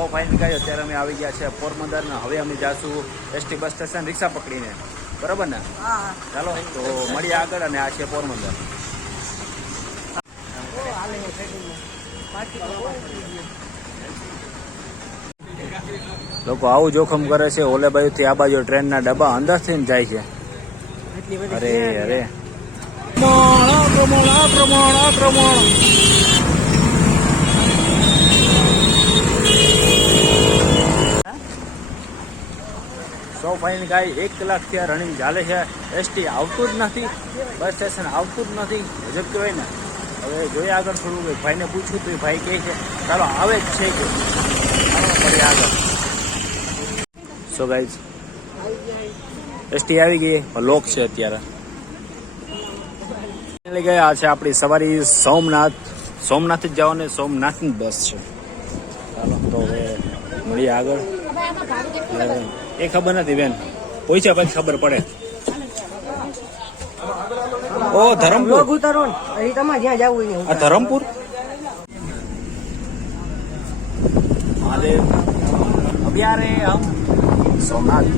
સો fine ગાય અત્યારે અમે આવી ગયા છે પોરબંદર ને હવે અમે જાશું એસટી બસ સ્ટેશન રિક્ષા પકડીને, બરાબર ને? ચાલો તો મળીએ આગળ. અને આ છે પોરબંદર. લોકો આવું જોખમ કરે છે. ઓલે બાજુથી આ બાજુ ટ્રેનના ડબ્બા અંદરથી જ જાય છે. અરે અરે સો ફાઇન ગાય 1 કલાકથી રનિંગ ચાલે છે. એસટી આવતું જ નથી, બસ સ્ટેશન આવતું જ નથી. ગજબ કહેવાય ને. હવે જોઈએ આગળ થોડું. ભાઈને પૂછ્યું તો ભાઈ કહે છે ચાલો આવે જ છે કે ફરી આગળ. સો ગાઈઝ એસટી આવી ગઈ, લોક છે અત્યારે. એટલે કે આ છે આપણી સવારી સોમનાથ જ જવાની. સોમનાથની બસ છે. ચાલો તો હવે મળીએ આગળ. એ ખબર નથી બેન, પૈસા પછી ખબર પડે. ઓ ધરમપુર, આ ધરમપુર મહાદેવ. અભ્યારે હમ સોમનાથ